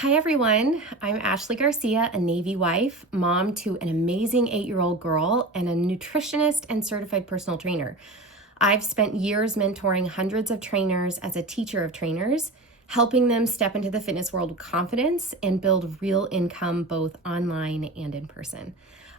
Hi everyone, I'm Ashley Garcia, a Navy wife, mom to an amazing 8-year-old girl, and a nutritionist and certified personal trainer. I've spent years mentoring hundreds of trainers as a teacher of trainers, helping them step into the fitness world with confidence and build real income both online and in person.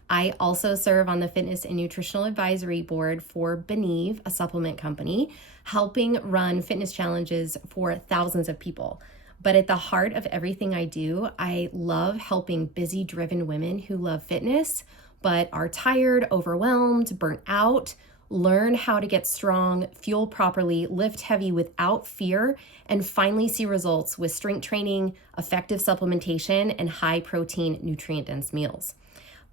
I also serve on the Fitness and Nutritional Advisory Board for Beneve, a supplement company, helping run fitness challenges for thousands of people. But at the heart of everything I do, I love helping busy, driven women who love fitness, but are tired, overwhelmed, burnt out, learn how to get strong, fuel properly, lift heavy without fear, and finally see results with strength training, effective supplementation, and high-protein, nutrient-dense meals.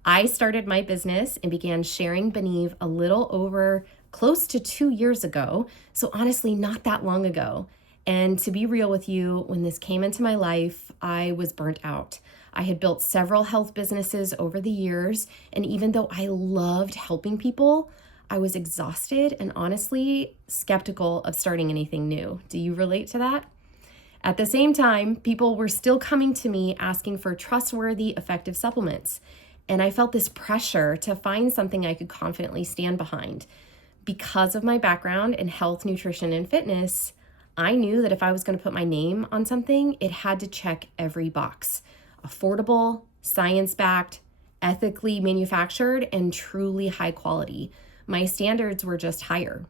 I started my business and began sharing Beneve a little over close to 2 years ago, so honestly, not that long ago. And to be real with you, when this came into my life, I was burnt out. I had built several health businesses over the years, and even though I loved helping people, I was exhausted and honestly skeptical of starting anything new. Do you relate to that? At the same time, people were still coming to me asking for trustworthy, effective supplements. And I felt this pressure to find something I could confidently stand behind. Because of my background in health, nutrition, and fitness, I knew that if I was going to put my name on something, it had to check every box. Affordable, science-backed, ethically manufactured, and truly high quality. My standards were just higher.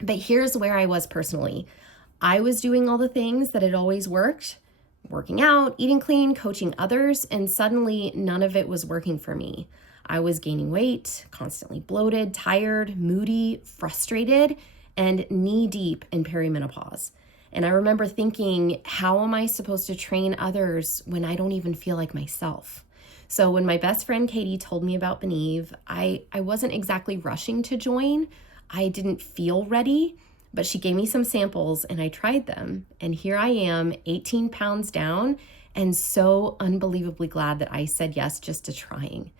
But here's where I was personally. I was doing all the things that had always worked, working out, eating clean, coaching others, and suddenly none of it was working for me. I was gaining weight, constantly bloated, tired, moody, frustrated, and knee-deep in perimenopause. And I remember thinking, how am I supposed to train others when I don't even feel like myself? So when my best friend Katie told me about Beneve, I wasn't exactly rushing to join. I didn't feel ready, but she gave me some samples and I tried them. And here I am, 18 pounds down, and so unbelievably glad that I said yes just to trying.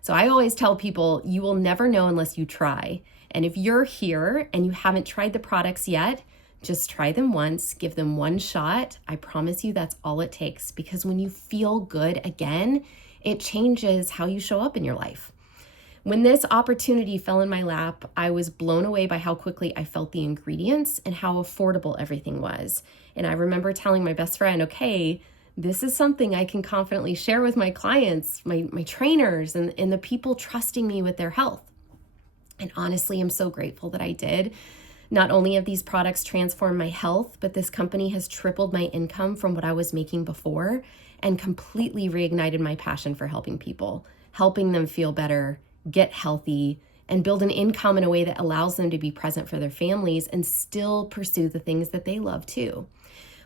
So I always tell people, you will never know unless you try. And if you're here and you haven't tried the products yet, just try them once, give them one shot. I promise you that's all it takes, because when you feel good again, it changes how you show up in your life. When this opportunity fell in my lap, I was blown away by how quickly I felt the ingredients and how affordable everything was. And I remember telling my best friend, okay, this is something I can confidently share with my clients, my trainers, and the people trusting me with their health. And honestly, I'm so grateful that I did. Not only have these products transformed my health, but this company has tripled my income from what I was making before and completely reignited my passion for helping people, helping them feel better, get healthy, and build an income in a way that allows them to be present for their families and still pursue the things that they love too.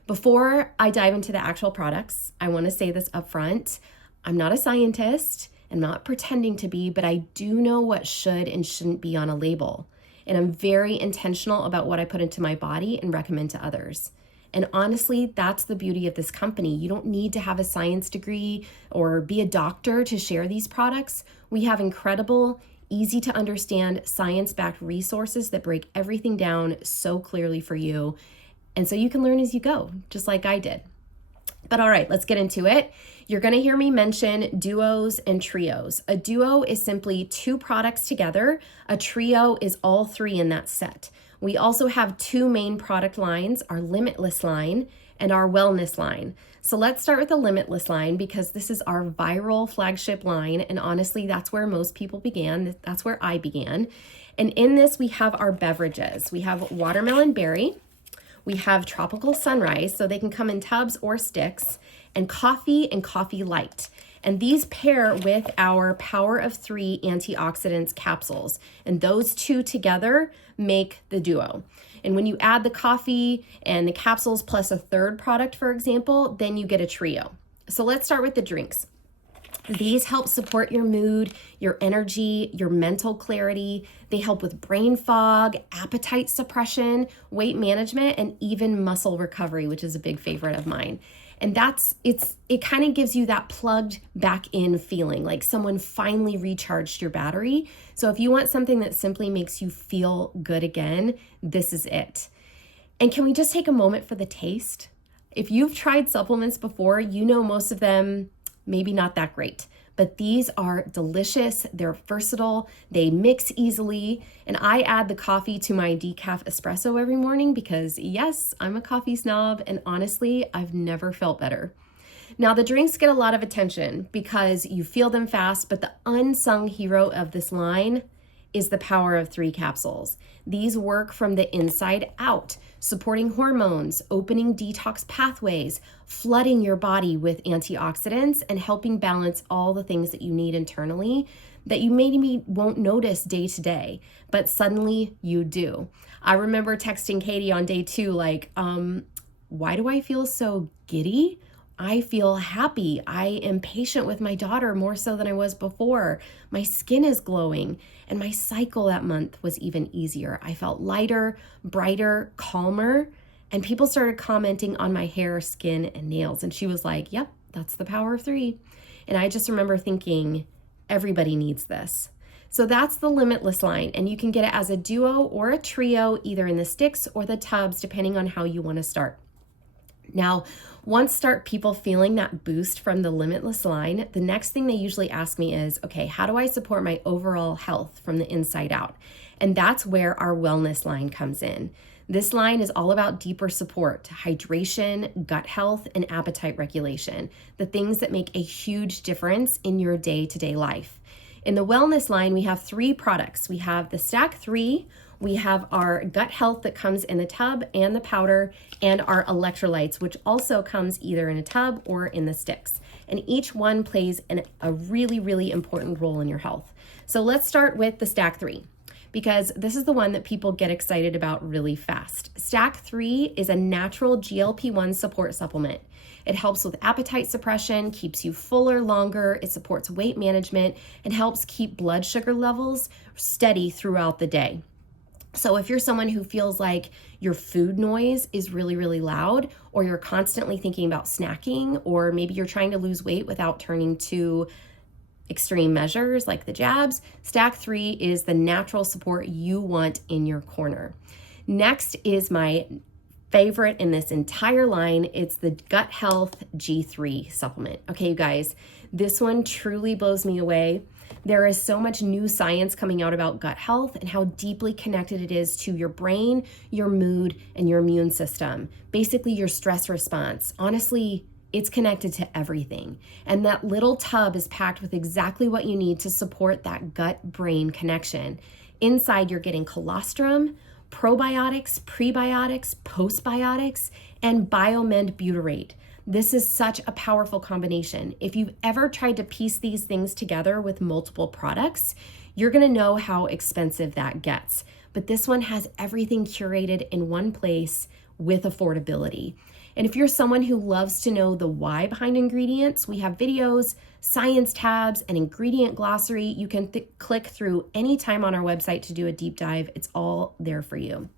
Before I dive into the actual products, I want to say this up front. I'm not a scientist. I'm not pretending to be, but I do know what should and shouldn't be on a label. And I'm very intentional about what I put into my body and recommend to others. And honestly, that's the beauty of this company. You don't need to have a science degree or be a doctor to share these products. We have incredible, easy to understand, science-backed resources that break everything down so clearly for you. And so you can learn as you go, just like I did. But all right, let's get into it. You're going to hear me mention duos and trios. A duo is simply 2 products together. A trio is all 3 in that set. We also have 2 main product lines, our Limitless line and our Wellness line. So let's start with the Limitless line because this is our viral flagship line. And honestly, that's where most people began. That's where I began. And in this, we have our beverages. We have watermelon berry. We have tropical sunrise, so they can come in tubs or sticks, and coffee light. And these pair with our Power of 3 antioxidants capsules. And those 2 together make the duo. And when you add the coffee and the capsules plus a third product, for example, then you get a trio. So let's start with the drinks. These help support your mood, your energy, your mental clarity. They help with brain fog, appetite suppression, weight management, and even muscle recovery, which is a big favorite of mine. And it kind of gives you that plugged back in feeling, like someone finally recharged your battery. So if you want something that simply makes you feel good again, this is it. And can we just take a moment for the taste? If you've tried supplements before, you know most of them maybe not that great. But these are delicious, they're versatile, they mix easily, and I add the coffee to my decaf espresso every morning because yes, I'm a coffee snob, and honestly, I've never felt better. Now, the drinks get a lot of attention because you feel them fast, but the unsung hero of this line is the Power of 3 capsules. These work from the inside out, supporting hormones, opening detox pathways, flooding your body with antioxidants, and helping balance all the things that you need internally that you maybe won't notice day to day, but suddenly you do. I remember texting Katie on day 2, like, why do I feel so giddy? I feel happy. I am patient with my daughter more so than I was before. My skin is glowing, and my cycle that month was even easier. I felt lighter, brighter, calmer, and people started commenting on my hair, skin, and nails. And she was like, yep, that's the Power of 3. And I just remember thinking, everybody needs this. So that's the Limitless line, and you can get it as a duo or a trio, either in the sticks or the tubs, depending on how you want to start. Now, once start people feeling that boost from the Limitless line, the next thing they usually ask me is, okay, how do I support my overall health from the inside out? And that's where our wellness line comes in. This line is all about deeper support, hydration, gut health, and appetite regulation, the things that make a huge difference in your day-to-day life. In the wellness line, we have 3 products. We have the Stack 3, we have our gut health that comes in the tub and the powder, and our electrolytes, which also comes either in a tub or in the sticks. And each one plays a really, really important role in your health. So let's start with the Stack 3, because this is the one that people get excited about really fast. Stack 3 is a natural GLP-1 support supplement. It helps with appetite suppression, keeps you fuller longer, it supports weight management, and helps keep blood sugar levels steady throughout the day. So if you're someone who feels like your food noise is really, really loud, or you're constantly thinking about snacking, or maybe you're trying to lose weight without turning to extreme measures like the jabs, Stack 3 is the natural support you want in your corner. Next is my favorite in this entire line. It's the Gut Health G3 supplement. Okay, you guys, this one truly blows me away. There is so much new science coming out about gut health and how deeply connected it is to your brain, your mood, and your immune system. Basically, your stress response. Honestly, it's connected to everything. And that little tub is packed with exactly what you need to support that gut-brain connection. Inside, you're getting colostrum, probiotics, prebiotics, postbiotics, and Biomend butyrate. This is such a powerful combination. If you've ever tried to piece these things together with multiple products, you're gonna know how expensive that gets. But this one has everything curated in one place with affordability. And if you're someone who loves to know the why behind ingredients, we have videos, science tabs, and ingredient glossary. You can click through anytime on our website to do a deep dive. It's all there for you.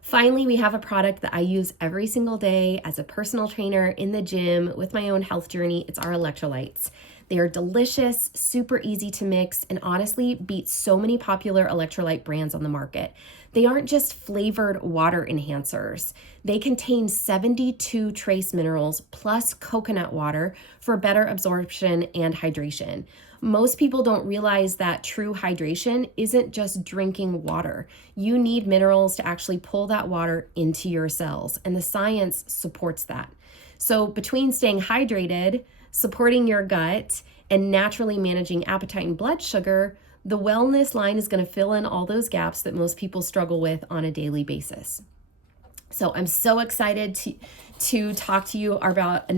Finally, we have a product that I use every single day as a personal trainer in the gym with my own health journey. It's our electrolytes. They are delicious, super easy to mix, and honestly beat so many popular electrolyte brands on the market. They aren't just flavored water enhancers. They contain 72 trace minerals plus coconut water for better absorption and hydration. Most people don't realize that true hydration isn't just drinking water. You need minerals to actually pull that water into your cells, and the science supports that. So between staying hydrated, supporting your gut, and naturally managing appetite and blood sugar, the wellness line is going to fill in all those gaps that most people struggle with on a daily basis. So I'm so excited to talk to you about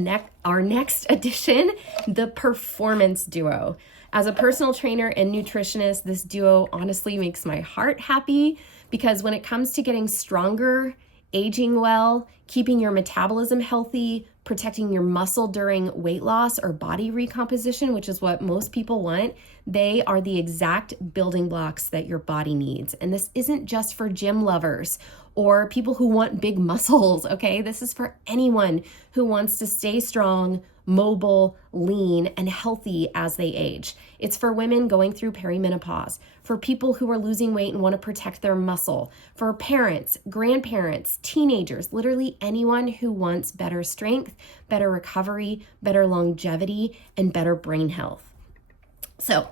our next edition, the Performance Duo. As a personal trainer and nutritionist, this duo honestly makes my heart happy because when it comes to getting stronger, aging well, keeping your metabolism healthy, protecting your muscle during weight loss or body recomposition, which is what most people want, they are the exact building blocks that your body needs. And this isn't just for gym lovers or people who want big muscles, okay? This is for anyone who wants to stay strong, mobile, lean, and healthy as they age. It's for women going through perimenopause, for people who are losing weight and want to protect their muscle, for parents, grandparents, teenagers, literally anyone who wants better strength, better recovery, better longevity, and better brain health. So,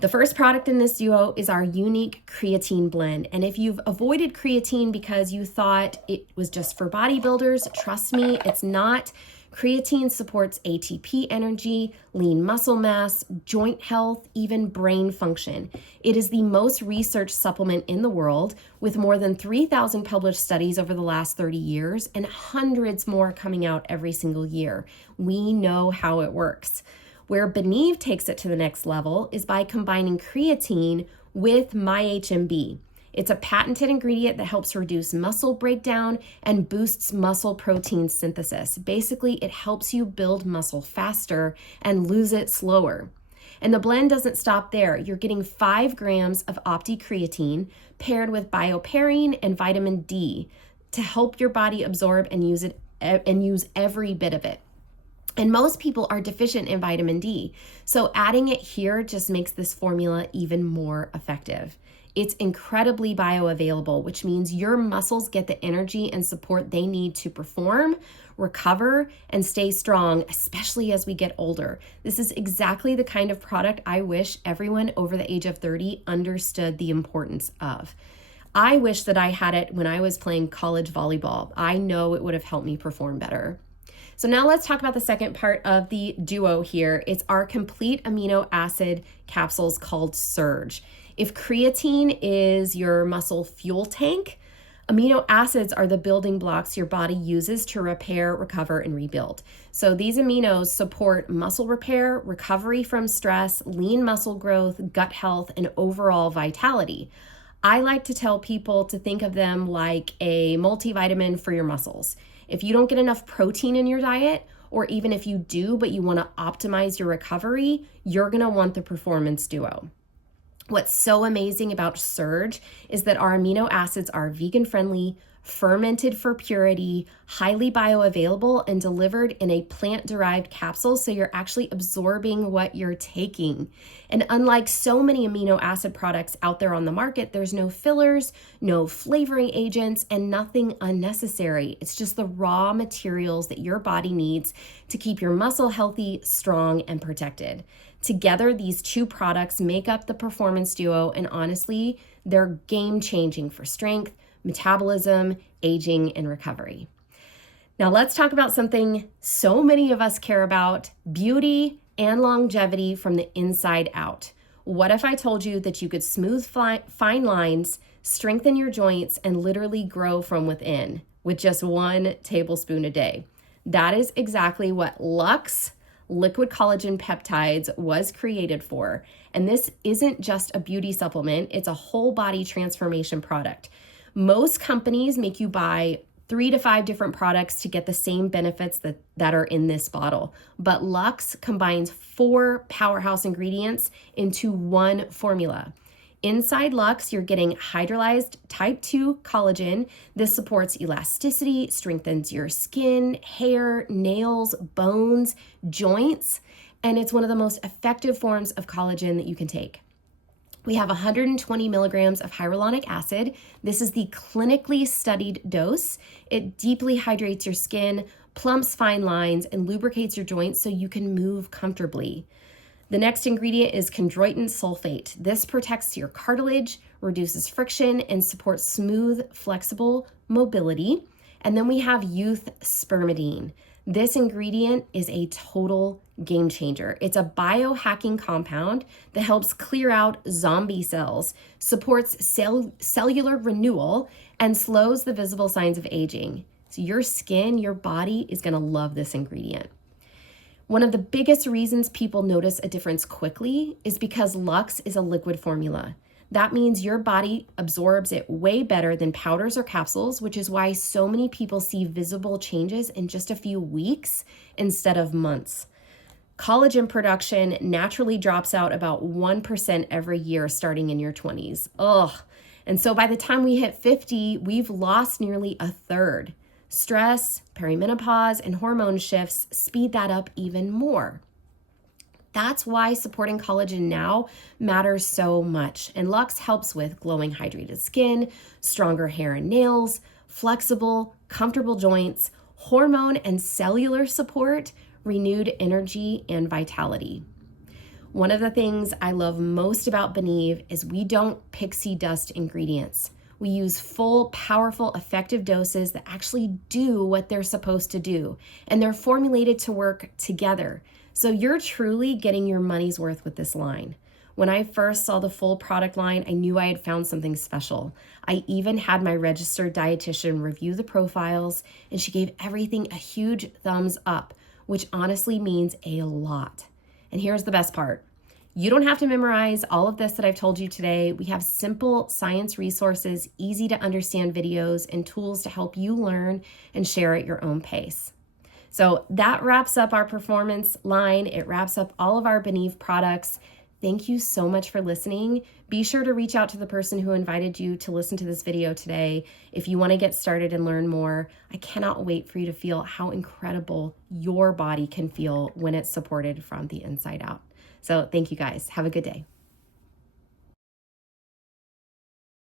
the first product in this duo is our unique creatine blend. And if you've avoided creatine because you thought it was just for bodybuilders, trust me, it's not. Creatine supports ATP energy, lean muscle mass, joint health, even brain function. It is the most researched supplement in the world, with more than 3,000 published studies over the last 30 years and hundreds more coming out every single year. We know how it works. Where Beneve takes it to the next level is by combining creatine with MyHMB. It's a patented ingredient that helps reduce muscle breakdown and boosts muscle protein synthesis. Basically, it helps you build muscle faster and lose it slower. And the blend doesn't stop there. You're getting 5 grams of OptiCreatine paired with bioperine and vitamin D to help your body absorb and use every bit of it. And most people are deficient in vitamin D, so adding it here just makes this formula even more effective. It's incredibly bioavailable, which means your muscles get the energy and support they need to perform, recover, and stay strong, especially as we get older. This is exactly the kind of product I wish everyone over the age of 30 understood the importance of. I wish that I had it when I was playing college volleyball. I know it would have helped me perform better. So now let's talk about the second part of the duo here. It's our complete amino acid capsules called Surge. If creatine is your muscle fuel tank, amino acids are the building blocks your body uses to repair, recover, and rebuild. So these aminos support muscle repair, recovery from stress, lean muscle growth, gut health, and overall vitality. I like to tell people to think of them like a multivitamin for your muscles. If you don't get enough protein in your diet, or even if you do, but you want to optimize your recovery, you're going to want the Performance Duo. What's so amazing about Surge is that our amino acids are vegan friendly, fermented for purity, highly bioavailable, and delivered in a plant-derived capsule, so you're actually absorbing what you're taking. And unlike so many amino acid products out there on the market, there's no fillers, no flavoring agents, and nothing unnecessary. It's just the raw materials that your body needs to keep your muscle healthy, strong, and protected. Together, these two products make up the Performance Duo, and honestly, they're game-changing for strength, metabolism, aging, and recovery. Now let's talk about something so many of us care about: beauty and longevity from the inside out. What if I told you that you could smooth fine lines, strengthen your joints, and literally grow from within with just 1 tablespoon a day? That is exactly what Luxe liquid collagen peptides was created for. And this isn't just a beauty supplement, it's a whole body transformation product. Most companies make you buy 3 to 5 different products to get the same benefits that are in this bottle. But Luxe combines 4 powerhouse ingredients into 1 formula. Inside Luxe, you're getting hydrolyzed type 2 collagen. This supports elasticity, strengthens your skin, hair, nails, bones, joints, and it's one of the most effective forms of collagen that you can take. We have 120 milligrams of hyaluronic acid. This is the clinically studied dose. It deeply hydrates your skin, plumps fine lines, and lubricates your joints so you can move comfortably. The next ingredient is chondroitin sulfate. This protects your cartilage, reduces friction, and supports smooth, flexible mobility. And then we have youth spermidine. This ingredient is a total game changer. It's a biohacking compound that helps clear out zombie cells, supports cellular renewal, and slows the visible signs of aging. So your skin, your body is going to love this ingredient. One of the biggest reasons people notice a difference quickly is because Luxe is a liquid formula. That means your body absorbs it way better than powders or capsules, which is why so many people see visible changes in just a few weeks instead of months. Collagen production naturally drops out about 1% every year starting in your 20s. And so by the time we hit 50, we've lost nearly a third. Stress, perimenopause, and hormone shifts speed that up even more. That's why supporting collagen now matters so much. And Luxe helps with glowing, hydrated skin, stronger hair and nails, flexible, comfortable joints, hormone and cellular support, renewed energy, and vitality. One of the things I love most about Beneve is we don't pixie dust ingredients. We use full, powerful, effective doses that actually do what they're supposed to do, and they're formulated to work together. So you're truly getting your money's worth with this line. When I first saw the full product line, I knew I had found something special. I even had my registered dietitian review the profiles, and she gave everything a huge thumbs up, which honestly means a lot. And here's the best part. You don't have to memorize all of this that I've told you today. We have simple science resources, easy to understand videos, and tools to help you learn and share at your own pace. So that wraps up our performance line. It wraps up all of our Beneve products. Thank you so much for listening. Be sure to reach out to the person who invited you to listen to this video today if you want to get started and learn more. I cannot wait for you to feel how incredible your body can feel when it's supported from the inside out. So thank you guys. Have a good day.